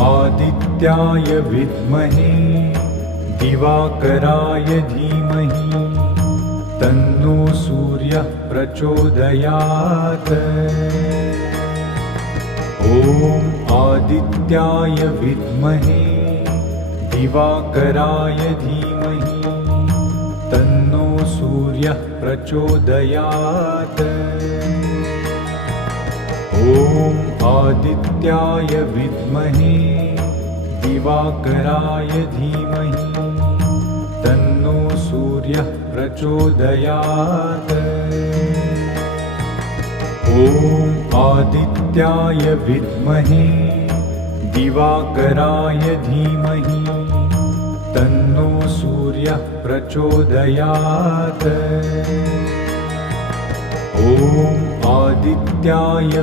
आदित्याय विद्महे दिवाकराय धीमहि तन्नो सूर्यः प्रचोदयात्। ॐ आदित्याय विद्महे दिवाकराय धीमहि तन्नो सूर्यः प्रचोदयात्। ॐ आदित्याय विद्महे दिवाकराय धीमहि तन्नो सूर्यः प्रचोदयात्। ॐ आदित्याय विद्महे दिवाकराय धीमहि तन्नो सूर्यः प्रचोदयात्। ॐ आदित्याय